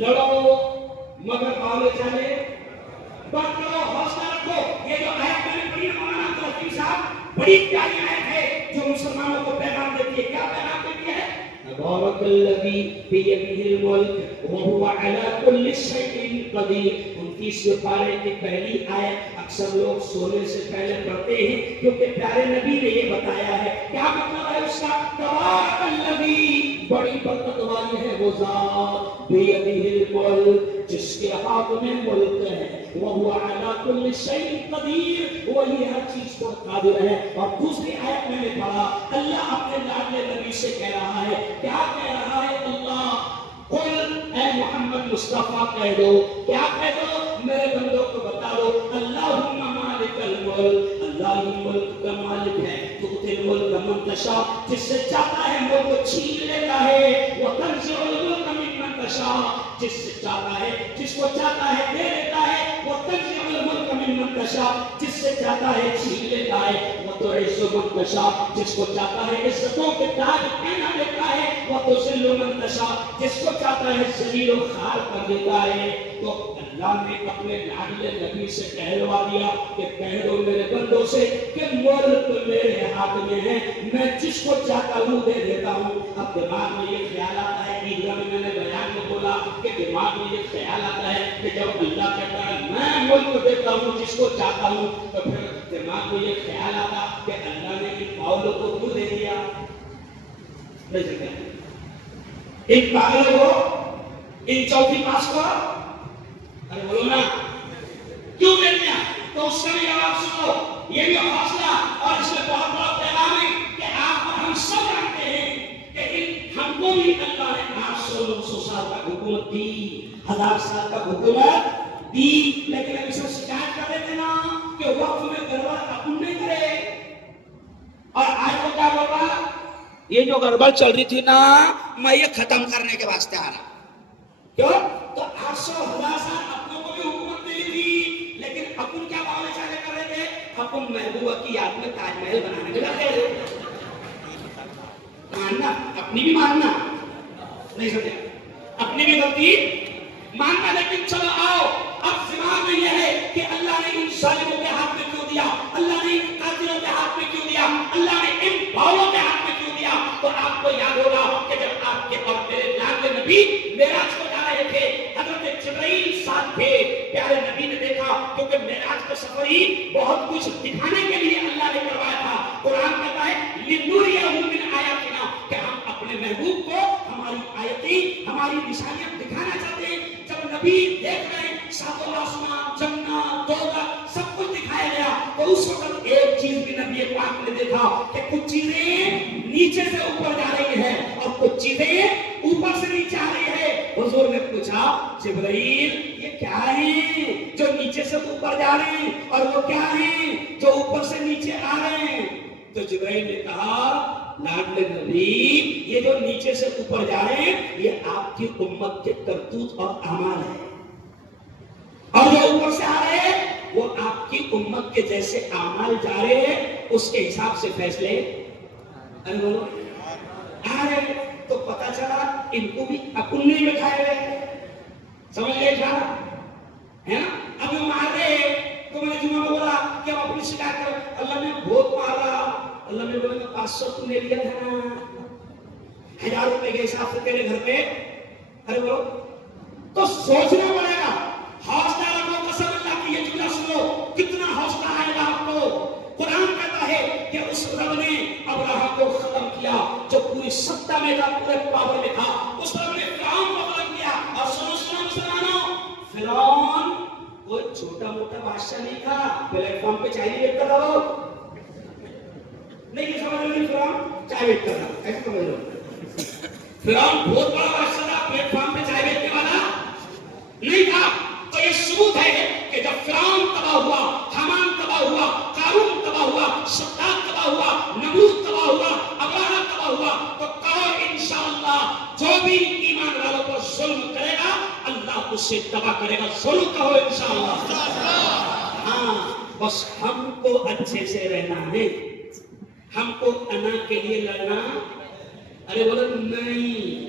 لڑو مگر آگے چلے بات کرو، حوصلہ رکھو. یہ جو آیت میں نے پڑھی ہے مولانا عبدالحکیم صاحب، بڑی پیاری آیت ہے جو مسلمانوں کو پیغام دیتی ہے. کیا پیغام دیتی ہے؟ تبارک الذی بیدہ الملک وہو علی کل شیء قدیر. 29ویں پارے کی پہلی آیت اکثر لوگ سونے سے پہلے پڑھتے ہیں کیونکہ پیارے نبی نے یہ بتایا ہے. کیا مطلب ہے اس کا؟ تبارک الذی، بڑی برکت والی ہے وہ ذات، بیدہ الملک، جس کے ہاتھ میں ملک ہے، وہو علی کل شیء قدیر، وہی ہر چیز پر قادر ہے. اور دوسری آیت میں نے پڑھا اللہ اپنے لاڈلے نبی سے کہہ رہا ہے. کیا کہہ رہا ہے اللہ؟ قل، اے محمد مصطفیٰ کہہ دو. کیا کہہ دو؟ میرے بندوں کو بتا دو اللہم مالک الملک، اللہ ہی ملک کا مالک ہے. تؤتی الملک من تشاء، جس سے چاہتا ہے ملک کو چھین لیتا ہے. وتنزع الملک ممن تشاء، جس سے چاہتا ہے، جس کو چاہتا ہے دے دیتا ہے. وتنزع الملک ممن تشاء، جس سے چاہتا ہے چھین لیتا ہے. وتعز من تشاء، جس کو چاہتا ہے عزتوں کے تاج پہنا دیتا ہے. وتذل من تشاء، جس کو چاہتا ہے ذلیل و خوار کر دیتا ہے. تو اللہ نے اپنے لاڈلے نبی سے کہلوا دیا کہ کہہ دو میرے بندوں سے کہ ملک میرے ہاتھ میں ہے، میں جس کو چاہتا ہوں دے دیتا ہوں. اب دماغ میں یہ خیال آتا ہے، عیدگاہ میں نے بیان میں بولا کہ دماغ میں یہ خیال آتا ہے کہ جب اللہ کہتا ہے میں ملک دیتا ہوں جس کو چاہتا ہوں، تو پھر دماغ میں یہ خیال آتا کہ اللہ نے ان پاؤلوں کو کیوں دے دیا؟ نہیں سکتے ان پاگلوں کو، ان چوتھی پاس کو، ارے بولو نا کیوں دے دیا؟ تو اس کا بھی جواب سنو. یہ بھی حوصلہ اور اس میں بہت بڑا پیغام ہے کہ آپ اور ہم سب جانتے ہیں کہ ہم کو بھی اللہ نے 800-900 سال کا حکومت دی، 1000 سال کا حکومت دی، لیکن ابھی سب شکایت کر دیتے نا کہ وقت میں گڑبڑ اپن نہیں کرے. اور آج وہ کیا بول رہا؟ یہ جو گڑبڑ چل رہی تھی نا میں یہ ختم کرنے کے واسطے آ رہا. کیوں؟ تو 800-1000 سال اپنوں کو بھی حکومت ملی تھی، لیکن اپن کیا باولے چالے کر رہے تھے؟ اپن محبوبہ کی یاد میں تاج محل بنانے کے لگے تھے. ماننا، اپنی بھی ماننا، نہیں سمجھے؟ اپنی بھی غلطی ماننا. لیکن چلو آؤ اب دماغ میں یہ ہے کہ اللہ نے ان ظالموں کے ہاتھ میں کیوں دیا، اللہ نے ان قاتلوں کے ہاتھ میں کیوں دیا، اللہ نے ان باولوں کے ہاتھ میں کیوں دیا. تو آپ کو یاد ہوگا کہ جب آپ کے اور میرے لاڈلے نبی معراج کو جا رہے تھے، حضرت جبرائیل ساتھ تھے. پیارے نبی نے دیکھا کیونکہ معراج کا سفر ہی بہت کچھ دکھانے کے لیے اللہ نے کروایا تھا. قرآن کہتا ہے لِنُرِيَهُ مِنْ آیَاتِنَا، کہ ہم اپنے محبوب کو ہماری آیتیں، ہماری نشانیاں دکھانا چاہتے ہیں. جب نبی دیکھ رہے ہیں ساتوں آسمان، جنت، دوزخ سب کچھ دکھایا گیا، تو اس وقت ایک چیز بھی نبی پاک نے دیکھا کہ کچھ چیزیں نیچے سے اوپر جا رہی ہیں اور کچھ چیزیں اوپر سے نیچے آ رہی ہے. حضور نے پوچھا جبرائیل یہ کیا ہے جو نیچے سے اوپر جا رہے ہیں، اور وہ کیا ہے جو اوپر سے نیچے آ رہے ہیں؟ تو جبرائیل نے کہا لاڈلے نبی یہ جو نیچے سے اوپر جا رہے ہیں یہ آپ کی امت کے کرتوت اور اعمال ہیں، اور جو اوپر سے آ رہے ہیں وہ آپ کی امت کے جیسے اعمال جا رہے ہیں، اس کے حساب سے فیصلے آ رہے. تو پتا چلا ان کو بھی اپن نہیں بٹھائے ہوئے. سمجھ گئے کیا ہے نا؟ اب وہ مار رہے تو میں نے جمعہ میں بولا کہ ہم اپنی شکایت کرو. اللہ نے بہت مارا. اللہ نے بولا 500 تم نے لیا تھا نا، 1000 روپے کے حساب سے تیرے گھر پہ. ارے بولو تو سوچنا پڑے گا. حوصلہ رکھو، قسم اللہ کی یہ جملہ سنو کتنا حوصلہ آئے گا آپ کو. قرآن کہتا ہے کہ اس رب نے ابراہ کو ختم کیا جو پوری سطح میں تھا، پورے پاور میں تھا. اس رب نے فرعون کو ختم کیا. اور سنو سنو مسلمانوں، فرعون کوئی چھوٹا موٹا بادشاہ نہیں تھا. پلیٹ فارم پہ چائے نہیں بیچتا تھا، وہ نہیں سمجھ رہے؟ فرعون چائے بیچتا تھا، ایسے سمجھ لو. فرعون بہت بڑا بادشاہ تھا، پلیٹ فارم پہ چائے بیچنے والا نہیں تھا. تو یہ ثبوت ہے کہ جب فرعون تباہ ہوا، حامان تباہ ہوا، قارون تباہ ہوا، شداد تباہ ہوا، نمرود تباہ ہوا، ابراہ تباہ ہوا، تو کہو انشاءاللہ جو بھی ایمان والوں پر ظلم کرے گا اللہ اس سے تباہ کرے گا. ظلم کہو انشاءاللہ. ہاں بس ہم کو اچھے سے رہنا ہے، ہم کو انا کے لیے لڑنا ارے بولو نہیں